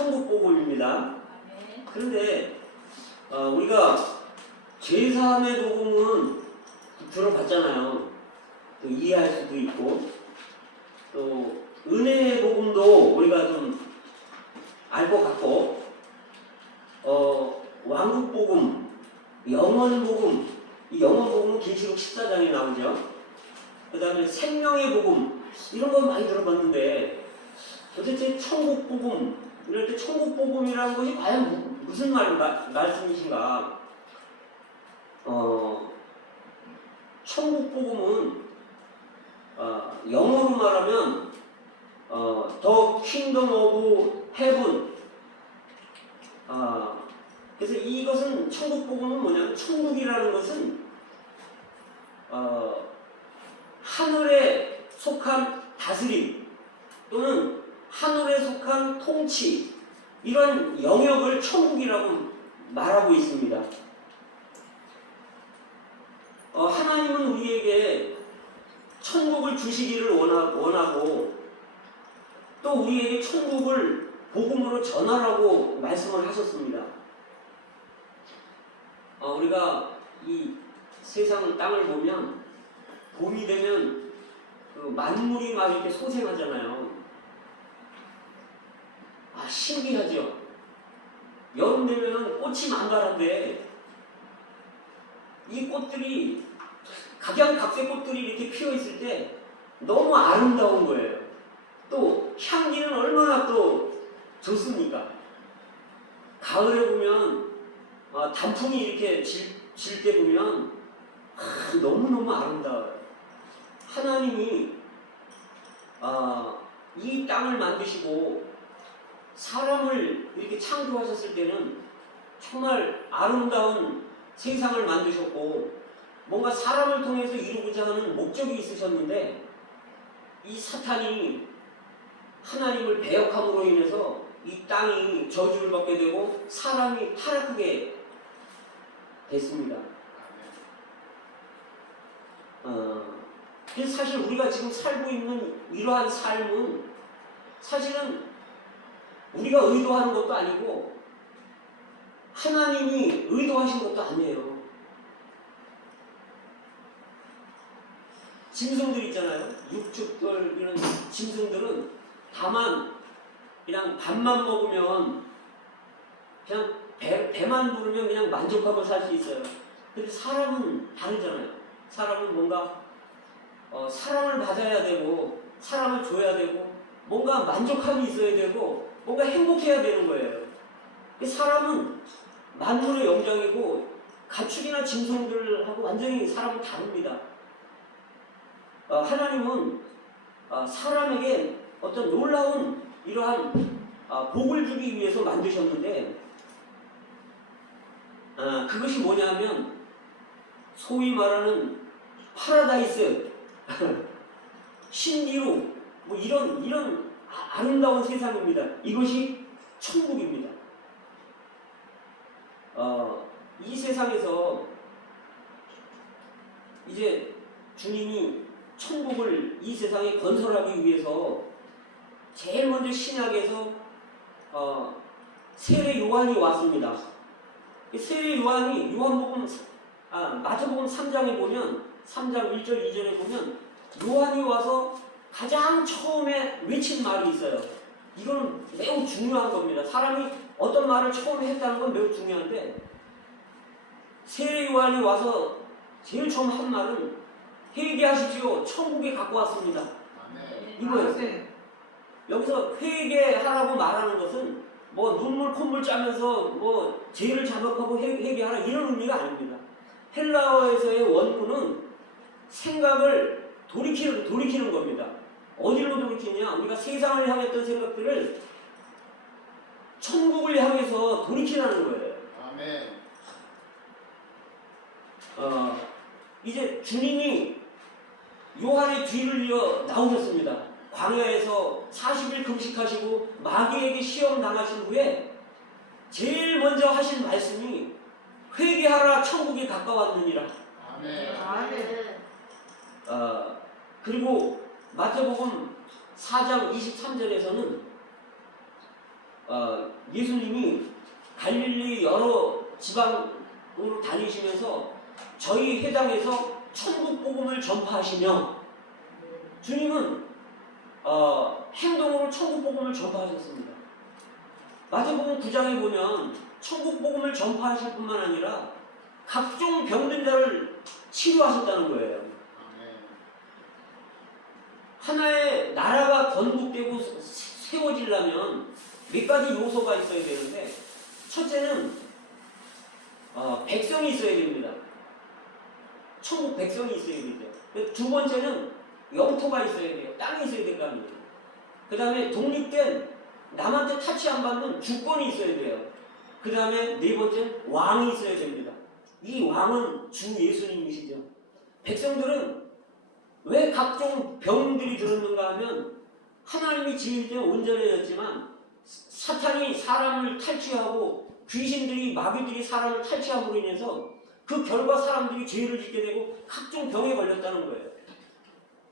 천국복음입니다. 그런데 우리가 죄사함의 복음은 들어봤잖아요. 또 이해할 수도 있고, 또 은혜의 복음도 우리가 좀 알 것 같고, 왕국 복음, 영원 복음, 이 영원 복음은 계시록 14장에 나오죠. 그 다음에 생명의 복음, 이런 건 많이 들어봤는데 도대체 천국 복음, 이럴 때 천국 복음이라는 것이 과연 무슨 말씀이신가? 천국 복음은 영어로 말하면 The Kingdom of Heaven. 그래서 이것은 천국 복음은 뭐냐면, 천국이라는 것은 하늘에 속한 다스림 또는 하늘에 속한 통치, 이런 영역을 천국이라고 말하고 있습니다. 하나님은 우리에게 천국을 주시기를 원하고 또 우리에게 천국을 복음으로 전하라고 말씀을 하셨습니다. 우리가 이 세상 땅을 보면 봄이 되면 그 만물이 막 이렇게 소생하잖아요. 신기하죠? 여름 되면은 꽃이 만발한데 이 꽃들이 각양각색 꽃들이 이렇게 피어 있을 때 너무 아름다운 거예요. 또 향기는 얼마나 또 좋습니까? 가을에 보면 단풍이 이렇게 질 때 보면 너무너무 아름다워요. 하나님이 이 땅을 만드시고 사람을 이렇게 창조하셨을 때는 정말 아름다운 세상을 만드셨고 뭔가 사람을 통해서 이루고자 하는 목적이 있으셨는데, 이 사탄이 하나님을 배역함으로 인해서 이 땅이 저주를 받게 되고 사람이 타락하게 됐습니다. 그래서 사실 우리가 지금 살고 있는 이러한 삶은 사실은 우리가 의도하는 것도 아니고 하나님이 의도하신 것도 아니에요. 짐승들 있잖아요. 육축들, 이런 짐승들은 다만 그냥 밥만 먹으면, 그냥 배만 부르면 그냥 만족하고 살 수 있어요. 근데 사람은 다르잖아요. 사람은 뭔가 사랑을 받아야 되고 사랑을 줘야 되고 뭔가 만족함이 있어야 되고 뭔가 행복해야 되는 거예요. 사람은 만물의 영장이고 가축이나 짐승들하고 완전히 사람은 다릅니다. 하나님은 사람에게 어떤 놀라운 이러한 복을 주기 위해서 만드셨는데, 그것이 뭐냐면 소위 말하는 파라다이스, 신기루, 뭐 이런 아름다운 세상입니다. 이것이 천국입니다. 이 세상에서 이제 주님이 천국을 이 세상에 건설하기 위해서 제일 먼저 신약에서 세례 요한이 왔습니다. 세례 요한이 마태복음 3장에 보면, 3장 1절 2절에 보면 요한이 와서 가장 처음에 외친 말이 있어요. 이거는 매우 중요한 겁니다. 사람이 어떤 말을 처음에 했다는 건 매우 중요한데, 세례 요한이 와서 제일 처음 한 말은 회개하십시오. 천국에 갖고 왔습니다. 이거였어요. 여기서 회개하라고 말하는 것은 뭐 눈물 콧물 짜면서 뭐 죄를 자백하고 회개하라 이런 의미가 아닙니다. 헬라어에서의 원문은 생각을 돌이키는 겁니다. 어디로 돌이키냐? 우리가 세상을 향했던 생각들을 천국을 향해서 돌이키라는 거예요. 아멘. 이제 주님이 요한의 뒤를 이어 나오셨습니다. 광야에서 40일 금식하시고 마귀에게 시험 당하신 후에 제일 먼저 하신 말씀이 회개하라 천국이 가까웠느니라. 아멘. 그리고 마태복음 4장 23절에서는 예수님이 갈릴리 여러 지방으로 다니시면서 저희 회당에서 천국 복음을 전파하시며 주님은 행동으로 천국 복음을 전파하셨습니다. 마태복음 9장에 보면 천국 복음을 전파하실 뿐만 아니라 각종 병든 자를 치료하셨다는 거예요. 아멘. 하나의 나라가 건국되고 세워지려면 몇 가지 요소가 있어야 되는데, 첫째는 백성이 있어야 됩니다. 천국 백성이 있어야 되죠. 두 번째는 영토가 있어야 돼요. 땅이 있어야 될 거 아니에요. 그 다음에 독립된 남한테 타치 안 받는 주권이 있어야 돼요. 그 다음에 네 번째는 왕이 있어야 됩니다. 이 왕은 주 예수님이시죠. 백성들은 왜 각종 병들이 들었는가 하면 하나님이 지을 때 온전해졌지만 사탄이 사람을 탈취하고 귀신들이 마귀들이 사람을 탈취함으로 인해서 그 결과 사람들이 죄를 짓게 되고 각종 병에 걸렸다는 거예요.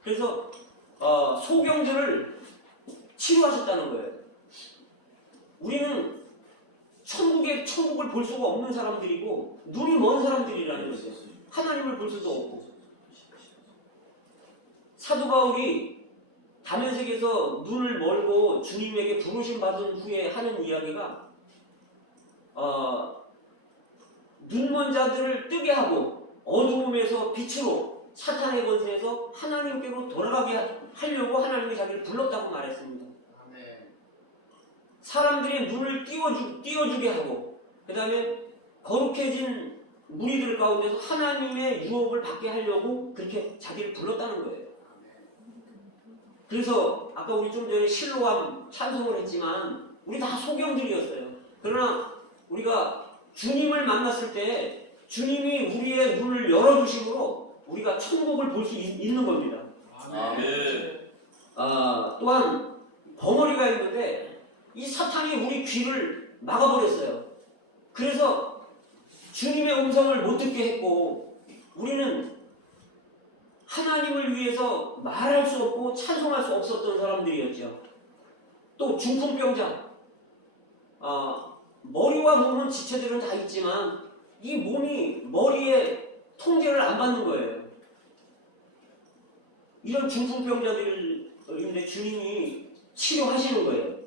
그래서 소경들을 치료하셨다는 거예요. 우리는 천국을 볼 수가 없는 사람들이고 눈이 먼 사람들이라는 거죠. 하나님을 볼 수도 없고. 사도 바울이 다메섹에서 눈을 멀고 주님에게 부르심 받은 후에 하는 이야기가 눈먼 자들을 뜨게 하고 어두움에서 빛으로 사탄의 권세에서 하나님께로 돌아가게 하려고 하나님이 자기를 불렀다고 말했습니다. 아멘. 사람들의 눈을 띄워주게 하고 그 다음에 거룩해진 무리들 가운데서 하나님의 유업을 받게 하려고 그렇게 자기를 불렀다는 거예요. 그래서 아까 우리 좀 전에 실로암 찬송을 했지만 우리 다 소경들이었어요. 그러나 우리가 주님을 만났을 때 주님이 우리의 눈을 열어주심으로 우리가 천국을 볼 수 있는 겁니다. 아멘. 또한 벙어리가 있는데 이 사탄이 우리 귀를 막아버렸어요. 그래서 주님의 음성을 못 듣게 했고 우리는 하나님을 위해서 말할 수 없고 찬송할 수 없었던 사람들이었죠. 또 중풍병자, 머리와 몸은 지체들은 다 있지만 이 몸이 머리에 통제를 안 받는 거예요. 이런 중풍병자들인데 주님이 치료하시는 거예요.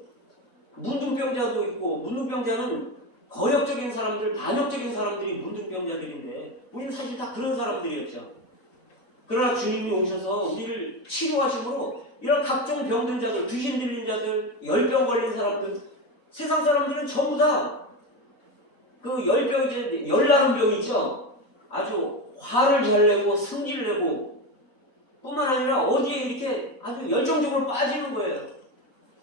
문둥병자도 있고 문둥병자는 거역적인 사람들, 반역적인 사람들이 문둥병자들인데 우리는 사실 다 그런 사람들이었죠. 그러나 주님이 오셔서 우리를 치료하심으로 이런 각종 병든 자들, 귀신 들린 자들, 열병 걸린 사람들, 세상 사람들은 전부 다 그 열병, 열나는 병이죠. 아주 화를 잘 내고 승질 내고 뿐만 아니라 어디에 이렇게 아주 열정적으로 빠지는 거예요.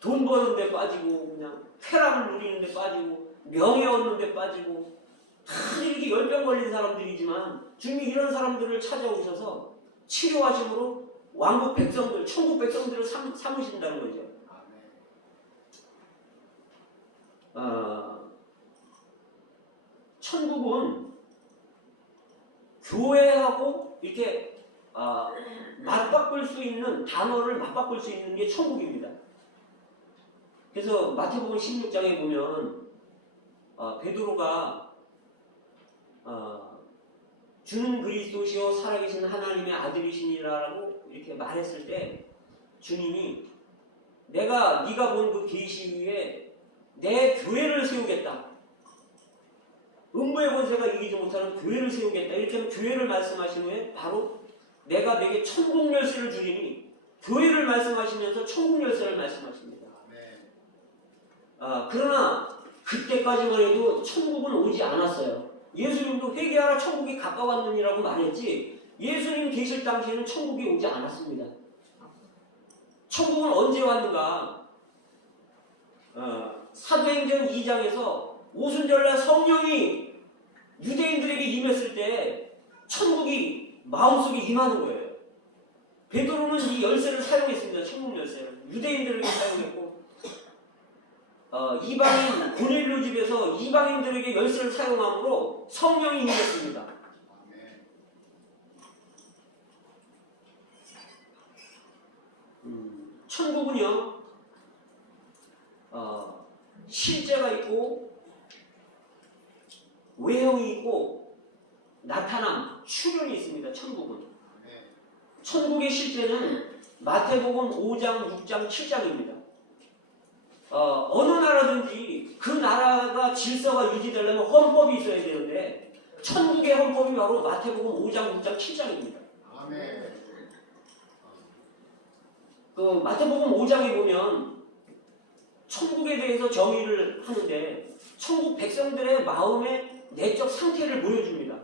돈 버는 데 빠지고 그냥 쾌락을 누리는 데 빠지고 명예 얻는 데 빠지고 다 이렇게 열병 걸린 사람들이지만 주님이 이런 사람들을 찾아오셔서 치료하심으로 왕국 백성들, 천국 백성들을 삼으신다는 거죠. 천국은 교회하고 이렇게 맞바꿀 수 있는 단어를 맞바꿀 수 있는 게 천국입니다. 그래서 마태복음 16장에 보면 베드로가 주는 그리스도시요 살아계신 하나님의 아들이시니라라고 이렇게 말했을 때 주님이 네가 본 그 계시 위에 내 교회를 세우겠다. 음부의 권세가 이기지 못하는 교회를 세우겠다. 이렇게 하면 교회를 말씀하신 후에 바로 내가 내게 천국 열쇠를 주리니 교회를 말씀하시면서 천국 열쇠를 말씀하십니다. 그러나 그때까지만 해도 천국은 오지 않았어요. 예수님도 회개하라 천국이 가까웠느니라고 말했지 예수님 계실 당시에는 천국이 오지 않았습니다. 천국은 언제 왔는가? 사도행전 2장에서 오순절날 성령이 유대인들에게 임했을 때 천국이 마음속에 임하는 거예요. 베드로는 이 열쇠를 사용했습니다. 천국 열쇠를. 유대인들에게 사용했고 이방인 고넬료 집에서 이방인들에게 열쇠를 사용함으로 성령이 임했습니다. 천국은요 실제가 있고 외형이 있고 나타남, 출현이 있습니다. 천국은. 아멘. 천국의 실제는 마태복음 5장, 6장, 7장입니다. 어느 나라든지 그 나라가 질서가 유지되려면 헌법이 있어야 되는데 천국의 헌법이 바로 마태복음 5장, 6장, 7장입니다. 아멘. 그 마태복음 5장에 보면 천국에 대해서 정의를 하는데 천국 백성들의 마음의 내적 상태를 보여줍니다.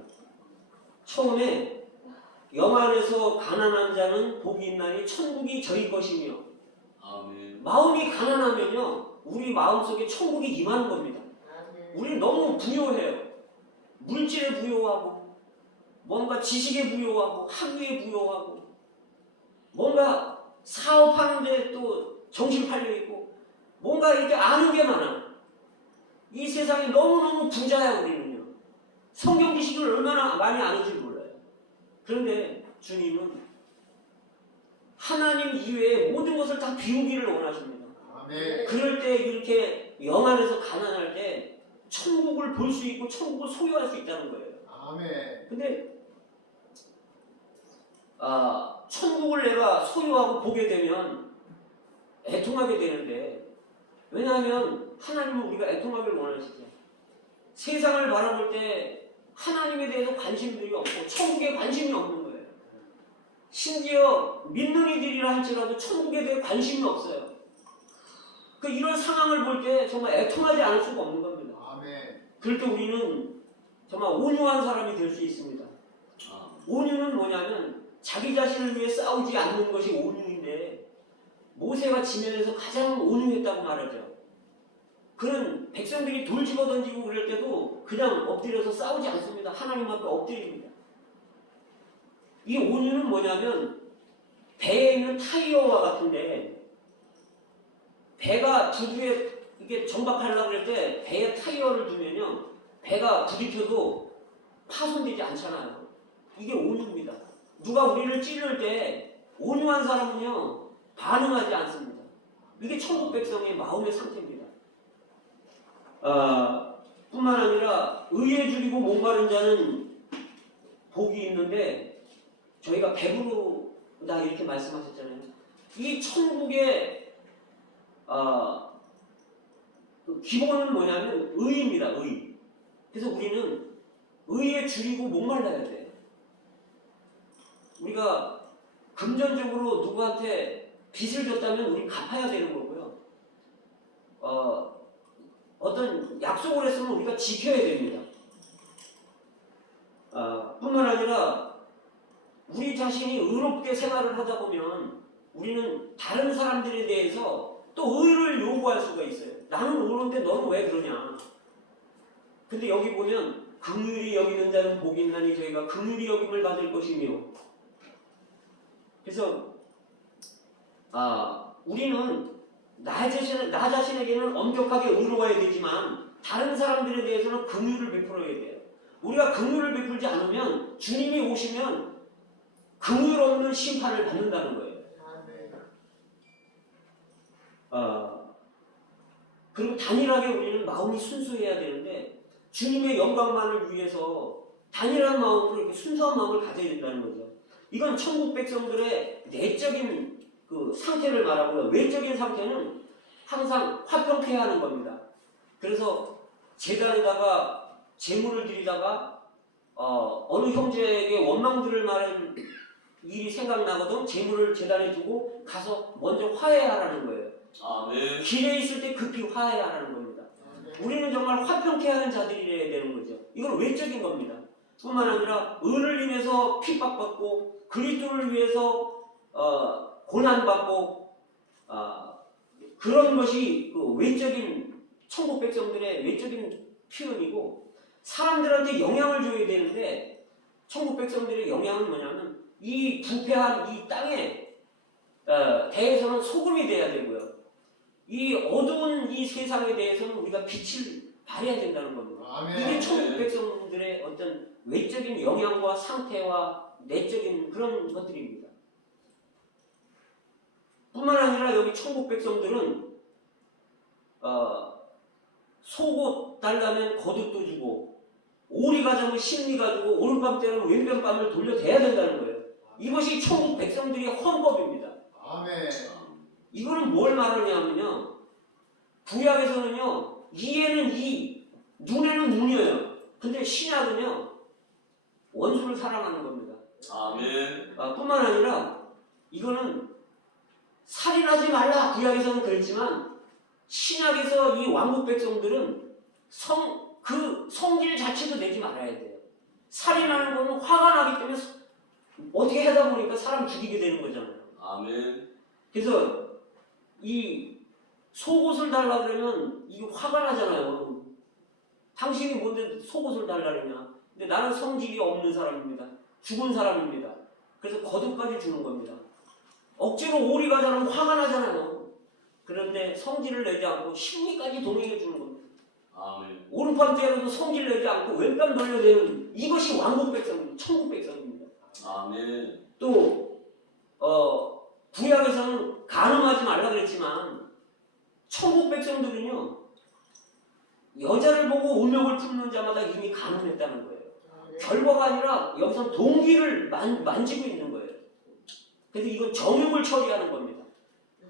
처음에 영 안에서 가난한 자는 복이 있나니 천국이 저희 것이며 아멘. 마음이 가난하면요 우리 마음속에 천국이 임하는 겁니다. 우리는 너무 부요해요. 물질에 부요하고 뭔가 지식에 부요하고 학위에 부요하고 뭔가 사업하는데 또 정신 팔려있고 뭔가 이렇게 아는 게 많아. 이 세상에 너무너무 부자야 우리는요. 성경 지식을 얼마나 많이 아는지 몰라요. 그런데 주님은 하나님 이외에 모든 것을 다 비우기를 원하십니다. 아멘. 그럴 때 이렇게 영 안에서 가난할 때 천국을 볼 수 있고 천국을 소유할 수 있다는 거예요. 아멘. 근데 천국을 내가 소유하고 보게 되면 애통하게 되는데 왜냐하면 하나님은 우리가 애통하기를 원하시죠. 세상을 바라볼 때 하나님에 대해서 관심들이 없고 천국에 관심이 없는 거예요. 심지어 믿는 이들이라 할지라도 천국에 대해 관심이 없어요. 이런 상황을 볼 때 정말 애통하지 않을 수가 없는 겁니다. 아멘. 그럴 때 우리는 정말 온유한 사람이 될 수 있습니다. 온유는 뭐냐면 자기 자신을 위해 싸우지 않는 것이 온유인데 모세가 지면에서 가장 온유했다고 말하죠. 그는 백성들이 돌 집어 던지고 그럴 때도 그냥 엎드려서 싸우지 않습니다. 하나님 앞에 엎드립니다. 이 온유는 뭐냐면 배에 있는 타이어와 같은데 배가 부두에 이게 정박하려고 할 때 배에 타이어를 두면요 배가 부딪혀도 파손되지 않잖아요. 이게 온유입니다. 누가 우리를 찌를 때 온유한 사람은요 반응하지 않습니다. 이게 천국 백성의 마음의 상태입니다. 뿐만 아니라 의에 줄이고 목마른 자는 복이 있는데 저희가 배부르다 이렇게 말씀하셨잖아요. 이 천국의 그 기본은 뭐냐면 의입니다. 의. 그래서 우리는 의에 줄이고 목말라야 돼요. 우리가 금전적으로 누구한테 빚을 졌다면 우리 갚아야 되는 거고요. 어떤 약속을 했으면 우리가 지켜야 됩니다. 뿐만 아니라 우리 자신이 의롭게 생활을 하다 보면 우리는 다른 사람들에 대해서 또 의를 요구할 수가 있어요. 나는 의로운데 너는 왜 그러냐. 근데 여기 보면 긍휼히 여기는 자는 복이 있나니 저희가 긍휼히 여김을 받을 것이며 그래서 우리는 나 자신에게는 엄격하게 의로워야 되지만 다른 사람들에 대해서는 긍휼을 베풀어야 돼요. 우리가 긍휼을 베풀지 않으면 주님이 오시면 긍휼 없는 심판을 받는다는 거예요. 그리고 단일하게 우리는 마음이 순수해야 되는데 주님의 영광만을 위해서 단일한 마음으로 이렇게 순수한 마음을 가져야 된다는 거죠. 이건 천국 백성들의 내적인 그 상태를 말하고요. 외적인 상태는 항상 화평케 하는 겁니다. 그래서 제단에다가 제물을 드리다가 어느 형제에게 원망들을 말하는 일이 생각나거든 제물을 제단에 두고 가서 먼저 화해하라는 거예요. 아멘. 길에 있을 때 급히 화해하라는 겁니다. 우리는 정말 화평케 하는 자들이어야 되는 거죠. 이건 외적인 겁니다. 뿐만 아니라 의를 인해서 핍박받고 그리스도를 위해서 고난받고 그런 것이 그 외적인 천국 백성들의 외적인 표현이고 사람들한테 영향을 줘야 되는데 천국 백성들의 영향은 뭐냐면 이 부패한 이 땅에 대해서는 소금이 돼야 되고요. 이 어두운 이 세상에 대해서는 우리가 빛을 발해야 된다는 겁니다. 아멘. 이게 천국 백성들의 어떤 외적인 영향과 상태와 내적인 그런 것들입니다. 뿐만 아니라 여기 천국 백성들은 속옷 달라면 거듭도 주고 오리 가자면 심리 가지고 오른밤 때는 왼편밤을 돌려대야 된다는 거예요. 이것이 천국 백성들의 헌법입니다. 아멘. 이거는 뭘 말하냐면요. 구약에서는요. 이에는 이, 눈에는 눈이에요. 근데 신약은요. 원수를 사랑하는 겁니다. 아멘. 뿐만 아니라 이거는 살인하지 말라 구약에서는 그랬지만 신약에서 이 왕국 백성들은 그 성질 자체도 내지 말아야 돼요. 살인하는 거는 화가 나기 때문에 어떻게 하다 보니까 사람 죽이게 되는 거잖아요. 아멘. 그래서 이 속옷을 달라 그러면 이게 화가 나잖아요. 당신이 뭔데 속옷을 달라 그러냐. 근데 나는 성질이 없는 사람입니다. 죽은 사람입니다. 그래서 거듭까지 주는 겁니다. 억지로 오리 가자면 화가 나잖아요. 그런데 성질을 내지 않고 심리까지 동행해 주는 겁니다. 아멘. 오른밤 때로도 성질 내지 않고 왼밤 돌려대는 이것이 왕국 백성입니다. 천국 백성입니다. 아멘. 또 구약에서는 간음하지 말라 그랬지만 천국 백성들은요 여자를 보고 운명을 품는 자마다 이미 간음했다는 거예요. 결과가 아니라 여기서 동기를 만지고 있는 거예요. 그래서 이건 정욕을 처리하는 겁니다.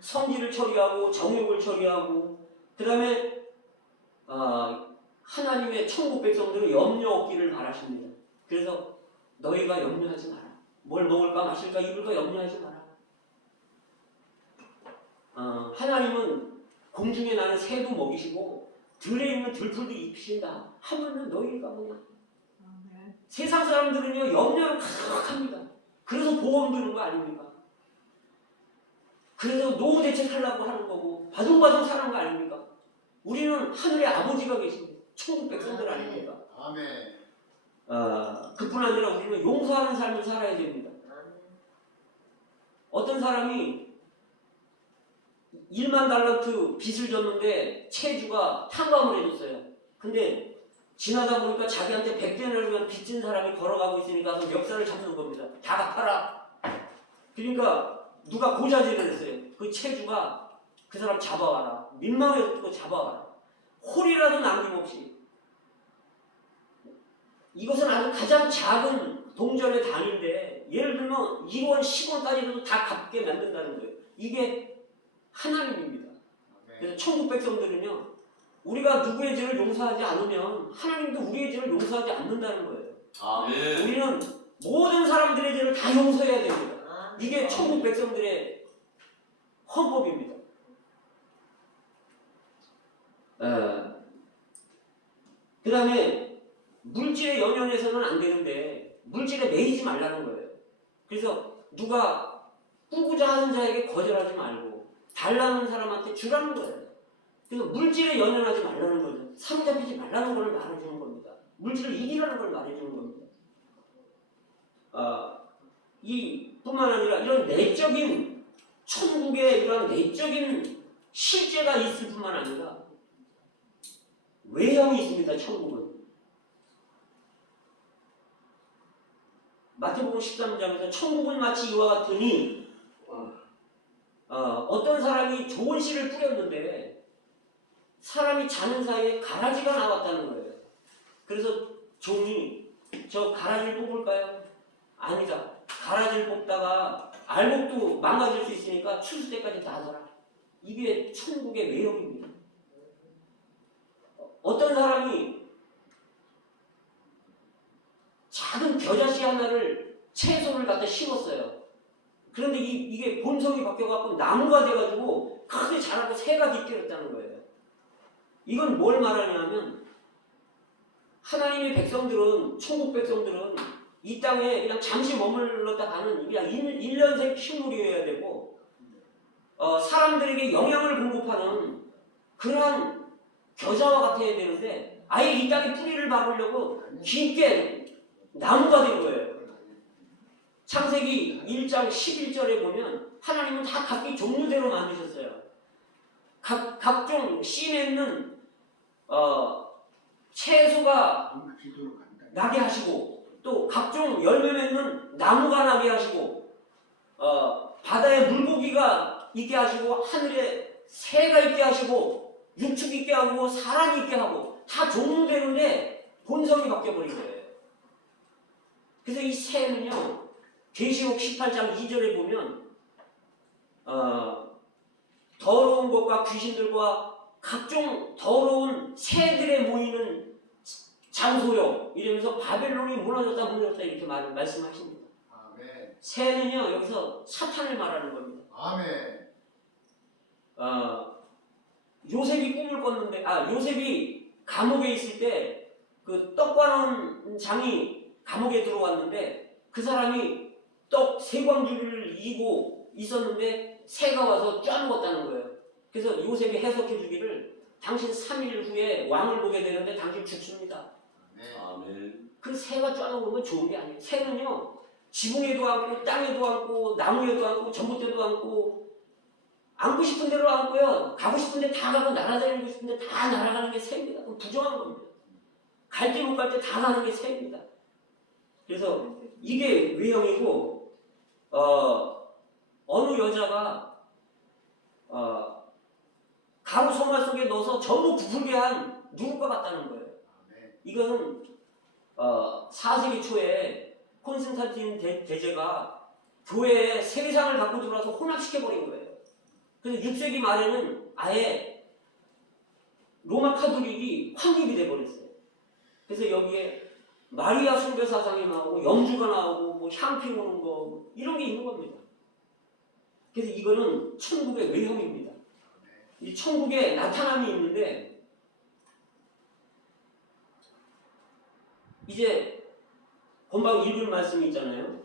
성질을 처리하고 정욕을 처리하고 그 다음에 하나님의 천국 백성들은 염려 없기를 바라십니다. 그래서 너희가 염려하지 마라. 뭘 먹을까 마실까 입을까 염려하지 마라. 하나님은 공중에 나는 새도 먹이시고 들에 있는 들풀도 입히신다. 하물며 너희가 뭐냐. 세상 사람들은요 염려를 가득합니다. 그래서 보험 드는 거 아닙니까? 그래서 노후 대책하려고 하는 거고 바둥바둥 사는 거 아닙니까? 우리는 하늘에 아버지가 계십니다. 천국 백성들 아닙니까? 아멘. 그뿐 아니라 우리는 용서하는 삶을 살아야 됩니다. 어떤 사람이 1만 달란트 빚을 졌는데 채주가 탕감을 해줬어요. 근데 지나다 보니까 자기한테 100데나리온 빚진 사람이 걸어가고 있으니까 그 멱살을 잡는 겁니다. 다 갚아라. 그러니까 누가 고자질을 했어요. 그 채주가 그 사람 잡아와라. 민망해서 잡아와라. 홀이라도 남김없이. 이것은 아주 가장 작은 동전의 단위인데 예를 들면 1원, 10원까지도 다 갚게 만든다는 거예요. 이게 하나님입니다. 그래서 천국 백성들은요. 우리가 누구의 죄를 용서하지 않으면 하나님도 우리의 죄를 용서하지 않는다는 거예요. 아멘. 우리는 모든 사람들의 죄를 다 용서해야 됩니다. 이게 천국 백성들의 헌법입니다. 그 다음에 물질에 연연해서는 안 되는데 물질에 매이지 말라는 거예요. 그래서 누가 꾸고자 하는 자에게 거절하지 말고 달라는 사람한테 주라는 거예요. 그래서 물질에 연연하지 말라는 거죠. 사로잡히지 말라는 걸 말해주는 겁니다. 물질을 이기라는 걸 말해주는 겁니다. 뿐만 아니라 이런 내적인 천국의 이런 내적인 실제가 있을 뿐만 아니라 외형이 있습니다. 천국은. 마태복음 13장에서 천국은 마치 이와 같으니 어떤 사람이 좋은 씨를 뿌렸는데 사람이 자는 사이에 가라지가 나왔다는 거예요. 그래서 종이 저 가라지를 뽑을까요? 아니다. 가라지를 뽑다가 알곡도 망가질 수 있으니까 추수 때까지 놔둬라. 이게 천국의 외형입니다. 어떤 사람이 작은 겨자씨 하나를 채소를 갖다 심었어요. 그런데 이게 본성이 바뀌어갖고 나무가 돼가지고 크게 자라고 새가 깃들었다는 거예요. 이건 뭘 말하냐면 하나님의 백성들은 천국 백성들은 이 땅에 그냥 잠시 머물렀다 가는 그냥 1년생 식물이어야 되고 사람들에게 영양을 공급하는 그러한 겨자와 같아야 되는데 아예 이 땅에 뿌리를 박으려고 깊게 나무가 된 거예요. 창세기 1장 11절에 보면 하나님은 다 각기 종류대로 만드셨어요. 각종 씨 맺는 채소가 나게 하시고 또 각종 열매 맺는 나무가 나게 하시고 바다에 물고기가 있게 하시고 하늘에 새가 있게 하시고 육축 있게 하고 사람 있게 하고 다 종류되는데 본성이 바뀌어버린 거예요. 그래서 이 새는요, 계시록 18장 2절에 보면 더러운 것과 귀신들과 각종 더러운 새들에 모이는 장소요 이러면서 바벨론이 무너졌다 이렇게 말씀하십니다. 아멘. 새는요 여기서 사탄을 말하는 겁니다. 아멘. 요셉이 꿈을 꿨는데 요셉이 감옥에 있을 때 그 떡과는 장이 감옥에 들어왔는데 그 사람이 떡 세 광주리를 이고 있었는데 새가 와서 쪄먹었다는 거예요. 그래서 요셉이 해석해 주기를 당신 3일 후에 왕을 보게 되는데 당신 죽습니다. 아멘. 그 새가 쪄먹은 건 좋은 게 아니에요. 새는요 지붕에도 앉고 땅에도 앉고 나무에도 앉고 전봇대도 앉고 싶은 대로 앉고요. 가고 싶은 데 다 가고 날아다니고 싶은 데 다 날아가는 게 새입니다. 그건 부정한 겁니다. 갈 때 못 갈 때 다 가는 게 새입니다. 그래서 이게 외형이고 어느 여자가 가루 소마 속에 넣어서 전부 부풀게 한 누구가 같다는 거예요. 이것은 4세기 초에 콘스탄틴 대제가 교회에 세상을 갖고 들어와서 혼합시켜버린 거예요. 그래서 6세기 말에는 아예 로마 카톨릭이 확립이 돼버렸어요. 그래서 여기에 마리아 숭배 사상이 나오고 영주가 나오고 뭐 향 피우는 거 이런 게 있는 겁니다. 그래서 이거는 천국의 외형입니다. 이 천국에 나타남이 있는데 이제 본방 읽을 말씀이 있잖아요.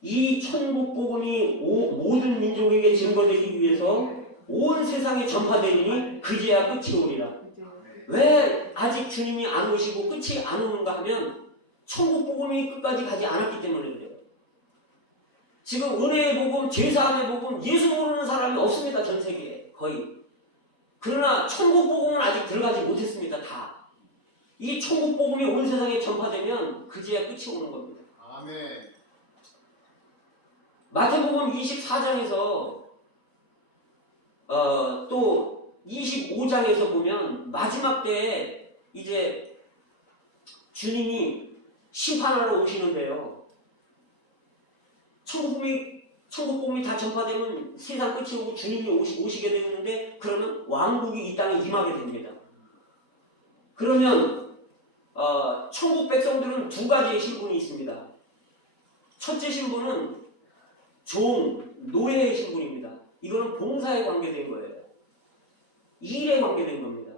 이 천국 복음이 모든 민족에게 증거되기 위해서 온 세상에 전파되리니 그제야 끝이 오리라. 왜 아직 주님이 안 오시고 끝이 안 오는가 하면 천국 복음이 끝까지 가지 않았기 때문에 그래요. 지금 은혜의 복음, 제사함의 복음, 예수 모르는 사람이 없습니다. 전 세계에 거의. 그러나 천국 복음은 아직 들어가지 못했습니다. 다. 이 천국 복음이 온 세상에 전파되면 그제야 끝이 오는 겁니다. 아멘. 마태복음 24장에서 또 25장에서 보면 마지막 때에 이제 주님이 심판하러 오시는데요. 천국 복음이 다 전파되면 세상 끝이 오고 주님이 오시게 되는데 그러면 왕국이 이 땅에 임하게 됩니다. 그러면 천국 백성들은 두 가지의 신분이 있습니다. 첫째 신분은 노예의 신분입니다. 이거는 봉사에 관계된 거예요. 일에 관계된 겁니다.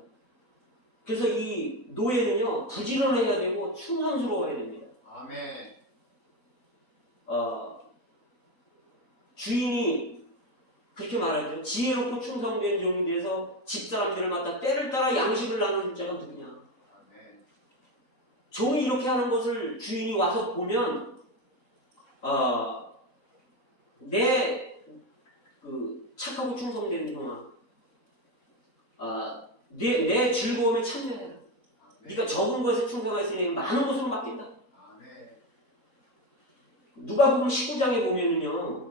그래서 이 노예는요, 부지런해야 되고 충성스러워야 됩니다. 아멘. 주인이 그렇게 말하죠. 지혜롭고 충성된 종이 돼서 집사람들을 맡아 때를 따라 양식을 나누는 자가 누구냐. 아멘. 종이 이렇게 하는 것을 주인이 와서 보면 내 착하고 충성된 종아, 내 즐거움에 참여해라. 네가 적은 것에 충성했으니 많은 것으로 맡긴다. 아멘. 누가복음 19장에 보면은요,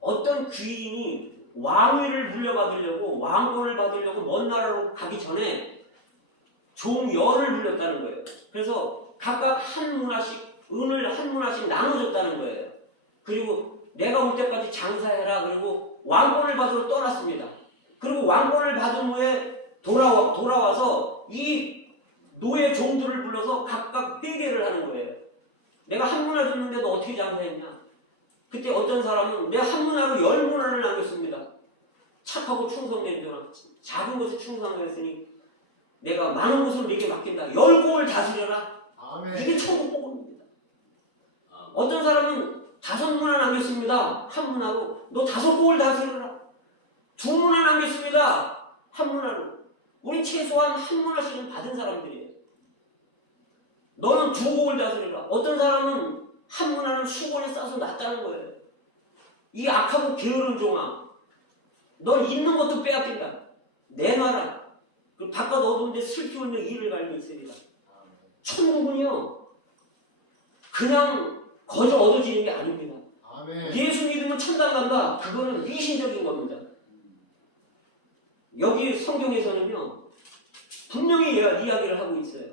어떤 귀인이 왕위를 물려받으려고 왕권을 받으려고 먼 나라로 가기 전에 종열을 물렸다는 거예요. 그래서 각각 한 문화씩 은을 한 문화씩 나눠줬다는 거예요. 그리고 내가 올 때까지 장사해라. 그리고 왕권을 받으러 떠났습니다. 그리고 왕권을 받은 후에 돌아와서 이 노예 종들을 불러서 각각 회개를 하는 거예요. 내가 한 문화 줬는데 너 어떻게 장사했냐? 그때 어떤 사람은 내 한 문화로 10문화를 남겼습니다. 착하고 충성된 자라 작은 것에 충성했으니 내가 많은 것을 네게 맡긴다. 10공을 다스려라. 아멘. 이게 천국 복음입니다. 어떤 사람은 5문화 남겼습니다. 한 문화로. 너 5공을 다스려라. 2문화 남겼습니다. 한 문화로. 우리 최소한 한 문화씩은 받은 사람들이에요. 너는 2공을 다스려라. 어떤 사람은 한 문화는 수건에 싸서 놨다는 거예요. 이 악하고 게으른 종아, 넌 있는 것도 빼앗긴다. 내놔라. 그 바깥 어두운데 슬피 울며 이를 갈며 있으리라. 천국은요, 그냥 거저 얻어지는 게 아닙니다. 아멘. 예수 믿으면 천당 간다. 그거는 미신적인 겁니다. 여기 성경에서는요, 분명히 이야기를 하고 있어요.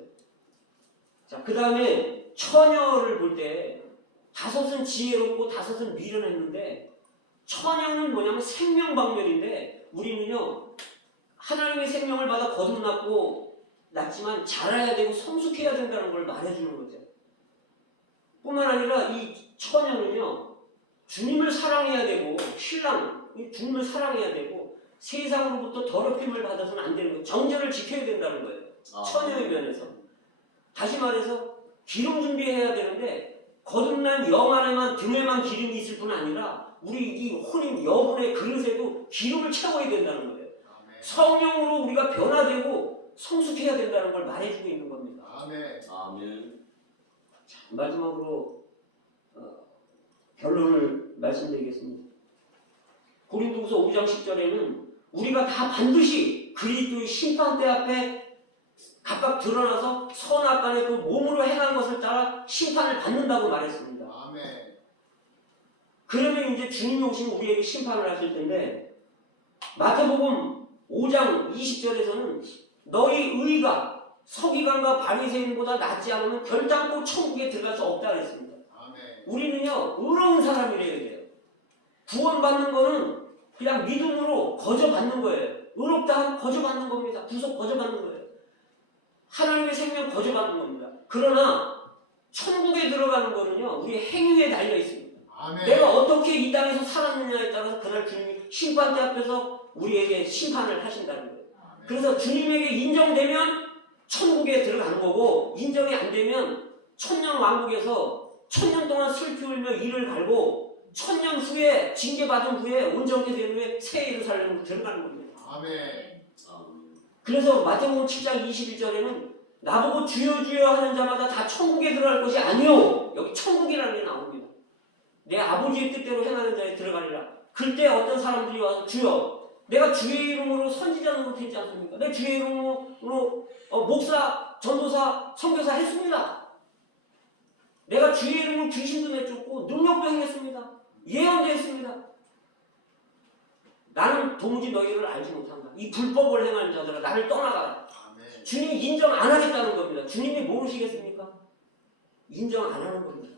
자, 그 다음에 처녀를 볼 때, 5은 지혜롭고 5은 미련했는데, 처녀는 뭐냐면 생명방멸인데, 우리는요, 하나님의 생명을 받아 거듭났고, 났지만 자라야 되고 성숙해야 된다는 걸 말해주는 거죠. 뿐만 아니라 이 처녀는요, 주님을 사랑해야 되고, 신랑, 주님을 사랑해야 되고, 세상으로부터 더럽힘을 받아서는 안 되는 거예요. 정절을 지켜야 된다는 거예요. 처녀의 면에서. 다시 말해서 기름 준비해야 되는데 거듭난 영 안에만 등에만 기름이 있을 뿐 아니라 우리 이 혼인 여분의 그릇에도 기름을 채워야 된다는 거예요. 아멘. 성령으로 우리가 변화되고 성숙해야 된다는 걸 말해주고 있는 겁니다. 아멘. 아멘. 자, 마지막으로 결론을 말씀드리겠습니다. 고린도후서 5장 10절에는 우리가 다 반드시 그리스도의 심판대 앞에 각각 드러나서 선악간에 그 몸으로 행한 것을 따라 심판을 받는다고 말했습니다. 아멘. 그러면 이제 주님이 오시면 우리에게 심판을 하실 텐데, 마태복음 5장 20절에서는 너희 의가 서기관과 바리새인보다 낫지 않으면 결단코 천국에 들어갈 수 없다 그랬습니다. 아멘. 우리는요, 의로운 사람이래야 돼요. 구원받는 거는 그냥 믿음으로 거저받는 거예요. 의롭다 하면 거저받는 겁니다. 구속 거저받는 거예요. 하나님의 생명 거저받는 겁니다. 그러나 천국에 들어가는 거는요, 우리의 행위에 달려 있습니다. 아멘. 내가 어떻게 이 땅에서 살았느냐에 따라서 그날 주님이 심판대 앞에서 우리에게 심판을 하신다는 거예요. 아멘. 그래서 주님에게 인정되면 천국에 들어가는 거고, 인정이 안 되면 천년 왕국에서 천년 동안 슬피 울며 이를 갈고 천년 후에 징계받은 후에 온전케 된 후에 새 예루살렘으로 들어가는 겁니다. 아멘. 그래서 마태복음 7장 21절에는 나보고 주여 주여 하는 자마다 다 천국에 들어갈 것이 아니요, 여기 천국이라는 게 나옵니다. 내 아버지의 뜻대로 행하는 자에 들어가리라. 그때 어떤 사람들이 와서 주여, 내가 주의 이름으로 선지자 노릇했지 않습니까? 내 주의 이름으로 목사, 전도사, 선교사 했습니다. 내가 주의 이름으로 귀신도 내쫓고 능력도 행했습니다. 예언도 했습니다. 나는 도무지 너희를 알지 못한다. 이 불법을 행하는 자들아, 나를 떠나가라. 아멘. 주님이 인정 안 하겠다는 겁니다. 주님이 모르시겠습니까? 인정 안 하는 겁니다.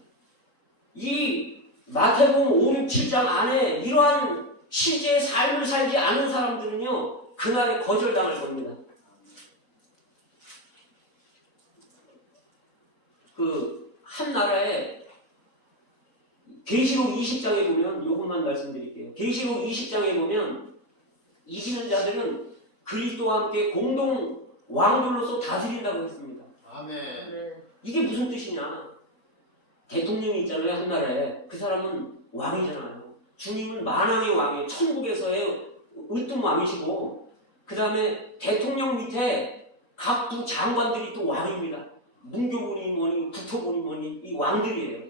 이 마태복음 5, 6, 7장 안에 이러한 실제의 삶을 살지 않은 사람들은요, 그날에 거절당할 겁니다. 한 나라에 계시록 20장에 보면, 이것만 말씀드릴게요. 계시록 20장에 보면 이기는 자들은 그리스도와 함께 공동 왕들로서 다스린다고 했습니다. 아멘. 이게 무슨 뜻이냐? 대통령이 있잖아요, 한 나라에. 그 사람은 왕이잖아요. 주님은 만왕의 왕이에요. 천국에서의 으뜸 왕이시고, 그 다음에 대통령 밑에 각 부 장관들이 또 왕입니다. 문교군이 뭐니, 국토군이 뭐니, 이 왕들이에요.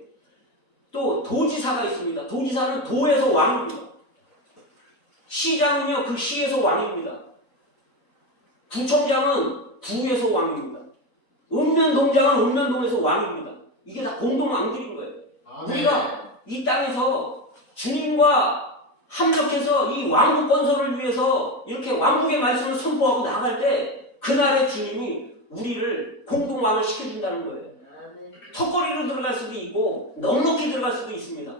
또 도지사가 있습니다. 도지사는 도에서 왕입니다. 시장은요, 그 시에서 왕입니다. 구청장은 구에서 왕입니다. 읍면동장은 읍면동에서 왕입니다. 이게 다 공동 왕들인 거예요. 아멘. 우리가 이 땅에서 주님과 합력해서 이 왕국 건설을 위해서 이렇게 왕국의 말씀을 선포하고 나갈 때 그날의 주님이 우리를 공동왕을 시켜준다는 거예요. 턱걸이로 들어갈 수도 있고 넉넉히 들어갈 수도 있습니다.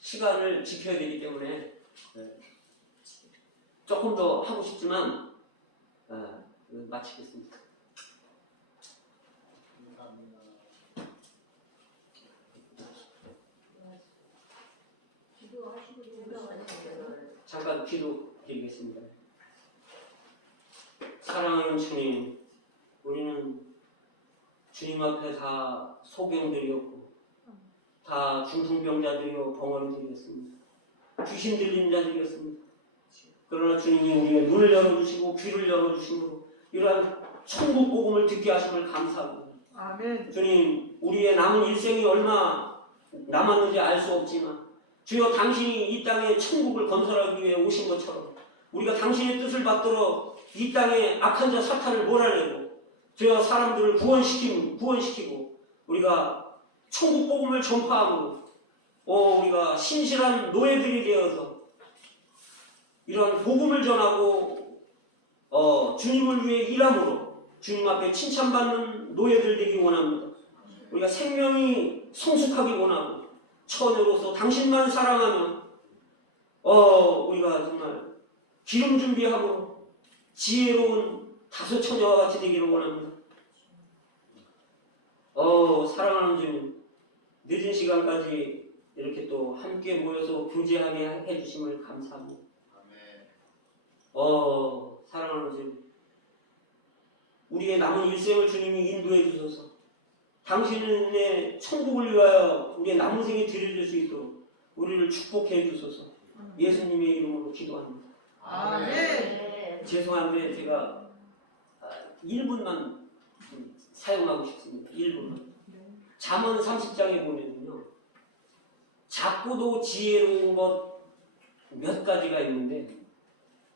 시간을 지켜야 되기 때문에 조금 더 하고 싶지만 마치겠습니다. 감사합니다. 잠깐 기도드리겠습니다. 사랑하는 주님, 우리는 주님 앞에 다 소경들이었고 다 중풍병자들이요 벙어리들이었습니다. 귀신 들린 자들이었습니다. 그러나 주님이 우리의 눈을 열어주시고 귀를 열어주심으로 이러한 천국 복음을 듣게 하심을 감사하고, 아멘. 주님, 우리의 남은 일생이 얼마 남았는지 알 수 없지만 주여, 당신이 이 땅에 천국을 건설하기 위해 오신 것처럼 우리가 당신의 뜻을 받들어 이 땅에 악한 자 사탄을 몰아내고 저 사람들을 구원시키고 우리가 천국 복음을 전파하고 우리가 신실한 노예들이 되어서 이런 복음을 전하고 주님을 위해 일함으로 주님 앞에 칭찬받는 노예들 되기 원합니다. 우리가 생명이 성숙하기 원하고 처녀로서 당신만 사랑하며 우리가 정말 기름 준비하고 지혜로운 다섯 처녀와 같이 되기를 원합니다. 사랑하는 주님, 늦은 시간까지 이렇게 또 함께 모여서 교제하게 해주심을 감사합니다. 사랑하는 주님, 우리의 남은 일생을 주님이 인도해 주소서. 당신의 천국을 위하여 우리의 남은 생에 드려질 수 있도록 우리를 축복해 주소서. 예수님의 이름으로 기도합니다. 아멘. 죄송한데 제가 1분만 사용하고 싶습니다. 1분만. 잠언 30장에 보면요, 작고도 지혜로운 것 몇 가지가 있는데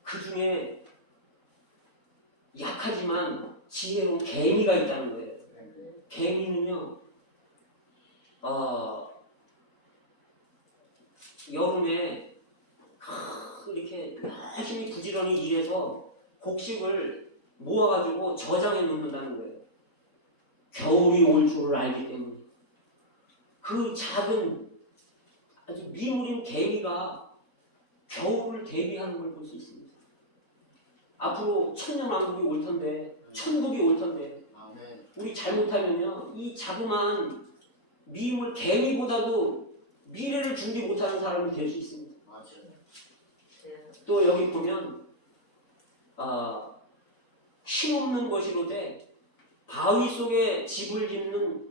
그 중에 약하지만 지혜로운 개미가 있다는 거예요. 개미는요, 여름에 이렇게 열심히 부지런히 일해서 곡식을 모아가지고 저장해 놓는다는 거예요. 겨울이 올 줄을 알기 때문에. 그 작은 아주 미물인 개미가 겨울을 대비하는 걸 볼 수 있습니다. 앞으로 천년왕국이 올 텐데, 천국이 올 텐데, 우리 잘못하면요, 이 자그마한 미물 개미보다도 미래를 준비 못하는 사람이 될 수 있습니다. 또 여기 보면 힘없는 것이로되 바위 속에 집을 짓는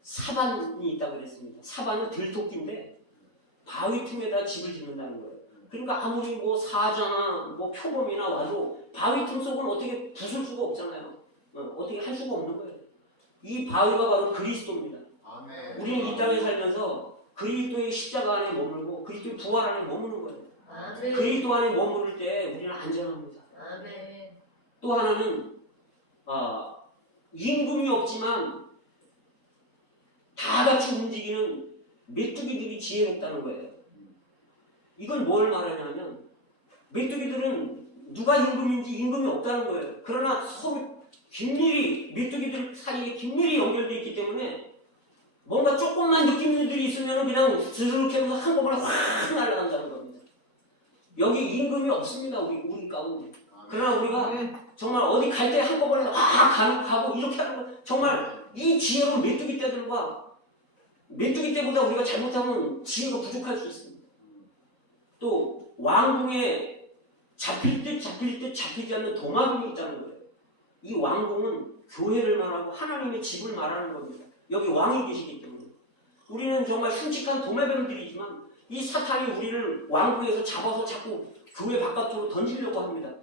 사반이 있다고 그랬습니다. 사반은 들토끼인데 바위 틈에다 집을 짓는다는 거예요. 그러니까 아무리 뭐 사자나 뭐 표범이나 와도 바위 틈 속은 어떻게 부술 수가 없잖아요. 어떻게 할 수가 없는 거예요. 이 바위가 바로 그리스도입니다. 우리는 이 땅에 살면서 그리스도의 십자가 안에 머물고 그리스도의 부활 안에 머무는 거예요. 그리스도 안에 머무를 때 우리는 안전합니다. 또 하나는 임금이 없지만 다 같이 움직이는 메뚜기들이 지혜롭다는 거예요. 이건 뭘 말하냐면 메뚜기들은 누가 임금인지 임금이 없다는 거예요. 그러나 서로 긴밀히 메뚜기들 사이에 긴밀히 연결되어 있기 때문에 뭔가 조금만 느끼는 일이 있으면 그냥 스르륵 하면서 한꺼번에 확 날아간다는 겁니다. 여기 임금이 없습니다. 우리 가운데. 그러나 우리가 정말 어디 갈 때 한꺼번에 확 가고 이렇게 하는 거, 정말 이 지혜로운 메뚜기 떼들과 메뚜기 떼보다 우리가 잘못하면 지혜가 부족할 수 있습니다. 또 왕궁에 잡힐 듯 잡히지 않는 도마뱀이 있다는 거예요. 이 왕궁은 교회를 말하고 하나님의 집을 말하는 겁니다. 여기 왕이 계시기 때문에 우리는 정말 흉측한 도마뱀들이지만 이 사탄이 우리를 왕궁에서 잡아서 자꾸 교회 바깥으로 던지려고 합니다.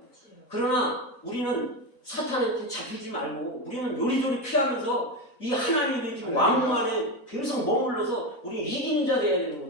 그러나 우리는 사탄한테 잡히지 말고 우리는 요리조리 피하면서 이 하나님의 집 왕궁 안에 계속 머물러서 우리 이기는 자 되어야 되는